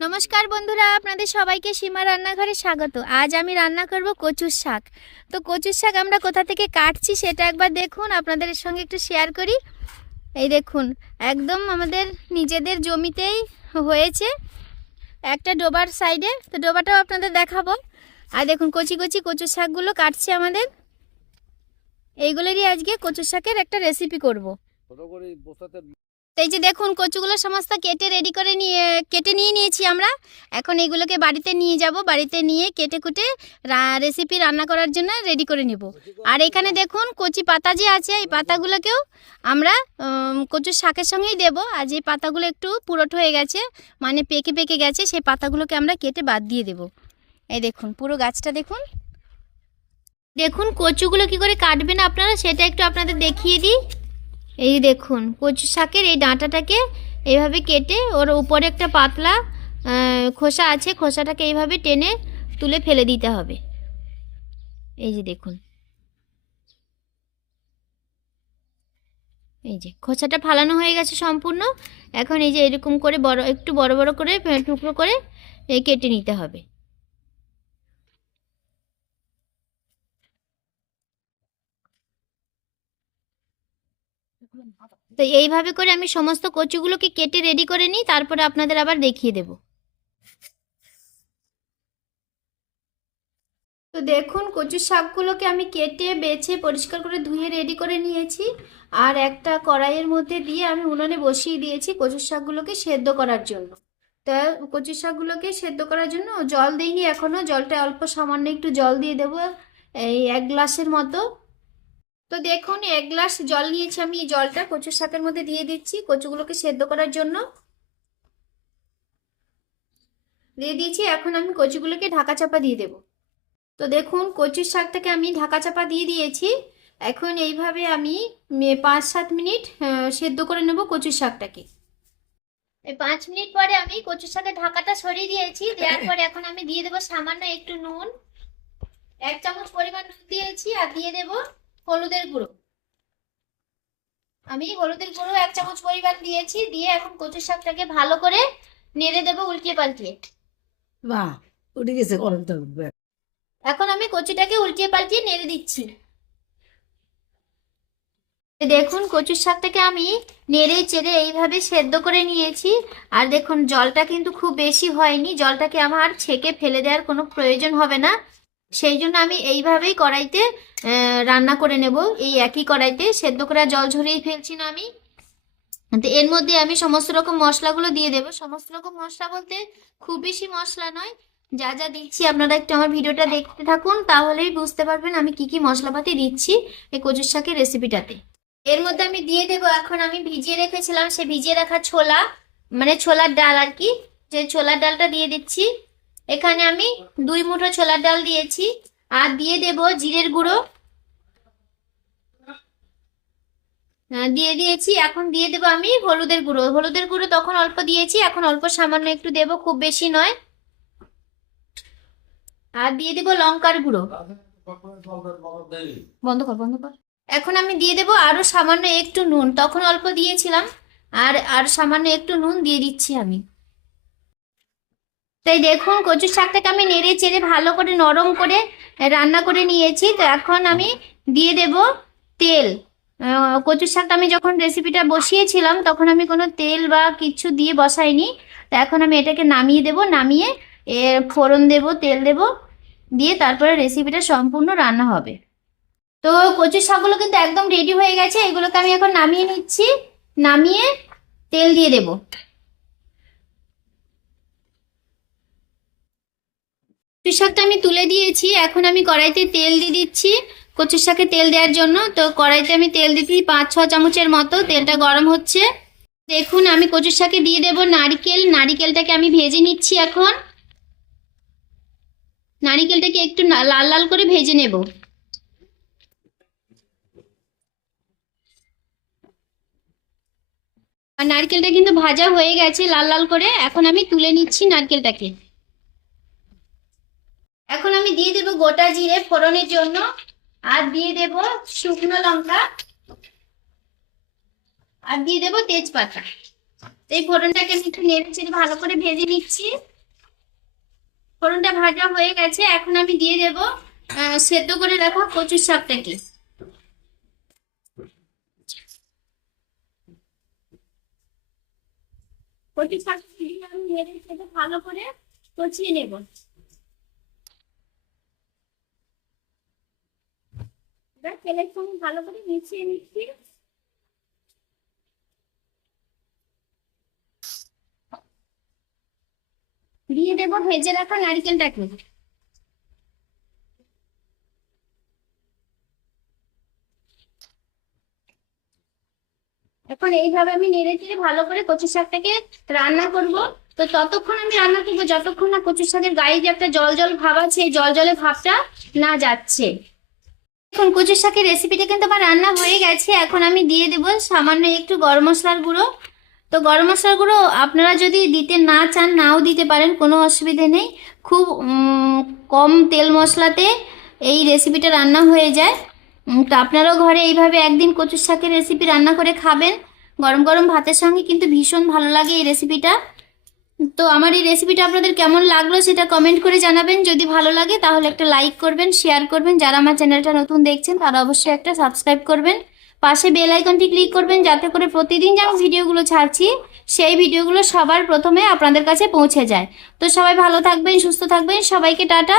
নমস্কার বন্ধুরা, আপনাদের সবাইকে সীমা রান্নাঘরে স্বাগত। আজ আমি রান্না করব কচুর শাক। তো কচুর শাক আমরা কোথা থেকে কাটছি সেটা একবার দেখুন, আপনাদের সঙ্গে একটু শেয়ার করি। এই দেখুন, একদম আমাদের নিজেদের জমিতেই হয়েছে একটা ডোবার সাইডে। তো ডোবাটাও আপনাদের দেখাবো। আর দেখুন, কচি কচি কচুর শাকগুলো কাটছে আমাদের। এইগুলোরই আজকে কচুর শাকের একটা রেসিপি করব। এই যে দেখুন, কচুগুলো সমস্ত কেটে রেডি করে নিয়ে, কেটে নিয়ে নিয়েছি আমরা। এখন এগুলোকে বাড়িতে নিয়ে যাব। বাড়িতে নিয়ে কেটে কুটে রেসিপি রান্না করার জন্য রেডি করে নেব। আর এখানে দেখুন, কচি পাতা যে আছে, এই পাতাগুলোকেও আমরা কচুর শাকের সঙ্গেই দেব। আর যে পাতাগুলো একটু পুরোট হয়ে গেছে মানে পেকে পেকে গেছে সেই পাতাগুলোকে আমরা কেটে বাদ দিয়ে দেব। এই দেখুন, পুরো গাছটা দেখুন। দেখুন, কচুগুলো কি করে কাটবেন আপনারা, সেটা একটু আপনাদের দেখিয়ে দিই। এই দেখুন, কচু শাকের এই ডাঁটাটাকে এইভাবে কেটে ওর উপরে একটা পাতলা খোসা আছে, খোসাটাকে এইভাবে টেনে তুলে ফেলে দিতে হবে। এই যে দেখুন। এই যে, খোসাটা ফালানো হয়ে গেছে সম্পূর্ণ। এখন এই যে এরকম করে বড়, একটু বড় বড় করে, টুকরো করে কেটে নিতে হবে। তো এইভাবে করে আমি সমস্ত কচুগুলোকে কেটে রেডি করে নিই, তারপরে আপনাদের আবার দেখিয়ে দেব। তো দেখুন কচু শাকগুলোকে আমি কেটে, বেছে, পরিষ্কার করে ধুয়ে রেডি করে নিয়েছি। আর একটা কড়াইয়ের মধ্যে দিয়ে আমি উনুনে বসিয়ে দিয়েছি কচু শাকগুলোকে সেদ্ধ করার জন্য। তা কচু শাকগুলোকে সেদ্ধ করার জন্য জল দিইনি এখনও জলটা অল্প সামান্য একটু জল দিয়ে দেবো, এই এক গ্লাসের মতো। তো দেখুন, এক গ্লাস জল নিয়েছি আমি। এই জলটা কচুর শাকের মধ্যে দিয়ে দিচ্ছি কচুগুলোকে সেদ্ধ করার জন্য। দিয়ে দিয়েছি, এখন আমি কচুগুলোকে ঢাকা চাপা দিয়ে দেব। তো দেখুন, কচুর শাকটাকে আমি ঢাকা চাপা দিয়ে দিয়েছি। এখন এইভাবে আমি পাঁচ সাত মিনিট সেদ্ধ করে নেব কচুর শাকটাকে। এই পাঁচ মিনিট পরে আমি কচুর শাকের ঢাকাটা সরিয়ে দিয়েছি। দেওয়ার পরে এখন আমি দিয়ে দেবো সামান্য একটু নুন। এক চামচ পরিমাণ নুন দিয়েছি আর দিয়ে দেবো হলুদের গুঁড়ো। আমি হলুদের গুঁড়ো এক চামচ পরিমাণ দিয়েছি দিয়ে এখন কচু শাকটাকে ভালো করে নেড়ে দেবো উল্টিয়ে পাল্টিয়ে। বাহ উঠে গেছে এখন আমি কচুটাকে উল্টিয়ে পাল্টিয়ে নেড়ে দিচ্ছি। দেখুন কচুর শাকটাকে আমি নেড়ে চেড়ে এইভাবে সেদ্ধ করে নিয়েছি। আর দেখুন জলটা কিন্তু খুব বেশি হয়নি। জলটাকে আমার ছেঁকে ফেলে দেওয়ার কোনো প্রয়োজন হবে না। সেই জন্য আমি এইভাবেই কড়াইতে রান্না করে নেব। এই একই কড়াইতে সেদ্ধ করে জল ঝরিয়ে ফেলছি না আমি। তো এর মধ্যে আমি সমস্ত রকম মশলাগুলো দিয়ে দেবো। সমস্ত রকম মশলা বলতে খুব বেশি মশলা নয়। যা যা দিচ্ছি আপনারা একটু আমার ভিডিওটা দেখতে থাকুন, তাহলেই বুঝতে পারবেন আমি কি কি মশলাপাতি দিচ্ছি এই কচুর শাকের রেসিপিটাতে। এর মধ্যে আমি দিয়ে দেবো, এখন আমি ভিজিয়ে রেখেছিলাম সে ভিজিয়ে রাখা ছোলা মানে ছোলার ডাল আর কি। যে ছোলার ডালটা দিয়ে দিচ্ছি এখানে আমি দুই মুঠো ছোলার ডাল দিয়েছি আর দিয়ে দেব জিরের গুঁড়ো। আহ, দিয়ে দিয়েছি। এখন দিয়ে দেবো আমি হলুদের গুঁড়ো। হলুদের গুঁড়ো তখন অল্প দিয়েছি এখন অল্প সামান্য একটু দেবো খুব বেশি নয়। আর দিয়ে দেবো লঙ্কার গুঁড়ো। বন্ধ কর বন্ধ কর। এখন আমি দিয়ে দেবো আরও সামান্য একটু নুন। তখন অল্প দিয়েছিলাম আর আর সামান্য একটু নুন দিয়ে দিচ্ছি আমি। তাই দেখুন কচুর শাকটাকে আমি নেড়ে চেড়ে ভালো করে নরম করে রান্না করে নিয়েছি। তো এখন আমি দিয়ে দেব তেল। কচুর শাকটা আমি যখন রেসিপিটা বসিয়েছিলাম তখন আমি কোনো তেল বা কিছু দিয়ে বসাইনি। তো এখন আমি এটাকে নামিয়ে দেব, নামিয়ে এর ফোড়ন দেব, তেল দেব, দিয়ে তারপরে রেসিপিটা সম্পূর্ণ রান্না হবে। তো কচুর শাকগুলো কিন্তু একদম রেডি হয়ে গেছে। এগুলোকে আমি এখন নামিয়ে নিচ্ছি। নামিয়ে তেল দিয়ে দেব। কচুর শাকটা আমি তুলে দিয়েছি। এখন আমি কড়াইতে তেল দিয়ে দিচ্ছি। কচুর শাকে তেল দেওয়ার জন্য। তো কড়াইতে আমি তেল দিচ্ছি পাঁচ, ছ চামচের মতো। তেলটা গরম হচ্ছে। দেখুন, আমি কচুর শাকে দিয়ে দেব নারকেল। নারিকেলটাকে আমি ভেজে নিচ্ছি এখন। নারিকেলটাকে একটু লাল লাল করে ভেজে নেব। আর নারকেলটা কিন্তু ভাজা হয়ে গেছে লাল লাল করে। এখন আমি তুলে নিচ্ছি নারকেলটাকে। দিয়ে দেব গোটা জিরে ফোড়নের জন্য, আর দিয়ে দেব শুকনো লঙ্কা, আর দিয়ে দেব তেজপাতা। এই ফোড়নটাকে একটু নেড়ে চেড়ে ভালো করে ভেজে নিচ্ছি। ফোড়নটা ভাজা হয়ে গেছে, এখন আমি দিয়ে দেব সেদ্ধ করে রাখা কচুর শাকটাকে। কচুর শাকটা ভালো করে কচিয়ে নেব। এবার তেলের সঙ্গে ভালো করে মিশিয়ে নিচ্ছি দিয়ে দেবো ভেজে রাখা নারকেলটাকে। এখন এইভাবে আমি নেড়ে চেড়ে ভালো করে কচু শাকটাকে রান্না করব। তো ততক্ষণ আমি রান্না করব, যতক্ষণ না কচু শাকের গায়ে যে একটা জল জল ভাব আছে, এই জল জলে ভাবটা না যাচ্ছে। এখন কচু শাকের রেসিপিটা কিন্তু আমার রান্না হয়ে গেছে। এখন আমি দিয়ে দেবো সামান্য একটু গরম মশলার গুঁড়ো। তো গরম মশলার গুঁড়ো আপনারা যদি দিতে না চান, নাও দিতে পারেন, কোনো অসুবিধে নেই। খুব কম তেল মশলাতে এই রেসিপিটা রান্না হয়ে যায়। তো আপনারাও ঘরে এইভাবে একদিন কচুর শাকের রেসিপি রান্না করে খাবেন। গরম গরম ভাতের সঙ্গে কিন্তু ভীষণ ভালো লাগে এই রেসিপিটা তো আমার এই রেসিপিটা আপনাদের কেমন লাগল সেটা কমেন্ট করে জানাবেন। যদি ভালো লাগে, তাহলে একটা লাইক করবেন শেয়ার করবেন। যারা আমার চ্যানেলটা নতুন দেখছেন, তারা অবশ্যই একটা সাবস্ক্রাইব করবেন। পাশে বেল আইকনটি ক্লিক করবেন, যাতে করে প্রতিদিন যেমন ভিডিওগুলো ছাড়ছি, সেই ভিডিওগুলো সবার প্রথমে আপনাদের কাছে পৌঁছে যায়। তো সবাই ভালো থাকবেন, সুস্থ থাকবেন। সবাইকে টাটা।